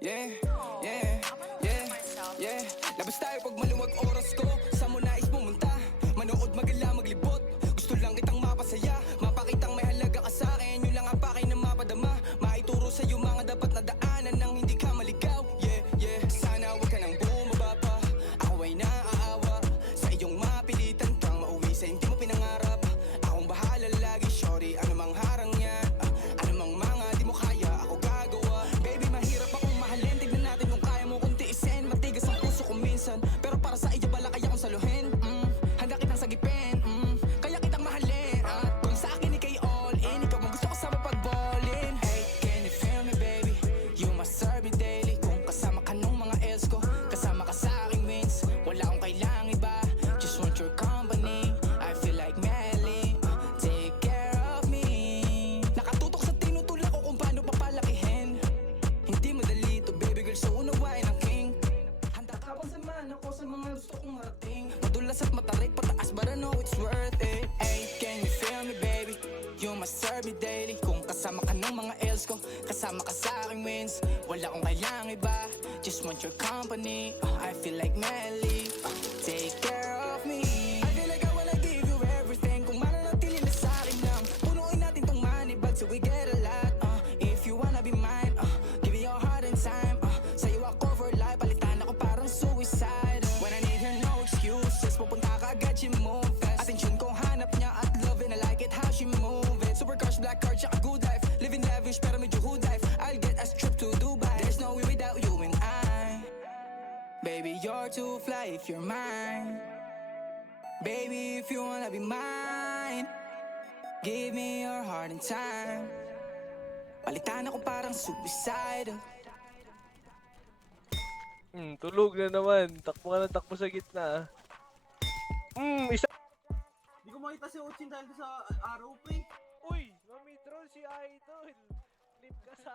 Yeah, yeah, yeah, yeah. Labas tayo pag maluwag oras ko. Saan mo nais pumunta? Manood, magala, maglibot. Gusto lang kitang mapasaya, mapakitang may halaga ka sa'kin. Yun lang ang pakay na mapadama, maituro sa'yo mga dapat na daanan nang hindi ka maligaw. Yeah, yeah, sana huwag ka nang bumaba pa. Ako ay naaawa sa iyong mapilitan kang mauwi sa hindi mo pinangarap. Akong bahala lagi, shorty, ano mang harang yan. Ano mang mga di mo kaya, ako gagawa. Baby, mahirap akong mahalin, tignan natin kung kaya mo kong tiisin. Matigas ang puso ko minsan, pero para sa iyo bala kaya kong saluhin. Handa kitang sagipin, kaya kitang mahalin. At kung sa akin ikay all in, ikaw ang gusto ko sa mapag-ballin. Hey, can you feel me baby? You must serve me daily. Kung kasama ka nung mga else ko, kasama ka sa aking wins. Wala akong kailangang iba, just want your company. I feel like Melly, take care of me. Nakatutok sa tinutulak ko kung paano papalakihin. Hindi madali to baby girl, so unawain ang king. Handa ka bang samahan ako sa mga gusto kong marating? Madulas at matarik, pataas but I know it's worth it. Hey, can you feel me baby? You must serve me daily. Kung kasama ka ng mga else ko, kasama ka sa aking wins. Wala akong kailangang iba, just want your company. I feel like Melly, take care of me. I feel like I wanna give you everything. Kung mananatili na sa akin lang, punuin natin tong money bag so we get a lot. If you wanna be mine, give me your heart and time. Sa'yo ako for life, palitan ako parang suicide. When I need her, no excuses. Pupunta ka agad, she move fast. Attention kong hanap niya at love and I like it how she move it. Super crush, black card, tsaka good life. Living lavish pero medyo hood life. I'll get us trip to Dubai. There's no way without you and I. Baby, you're too fly if you're mine. Baby, if you wanna be mine, give me your heart and time. Palitan ako parang suicide. Tulog na naman. Takbo ka ng takbo sa gitna. Isa. Hindi ko makita si Ochin dahil sa araw pa eh. Uy! Mami troll si Idol. Flip ka sa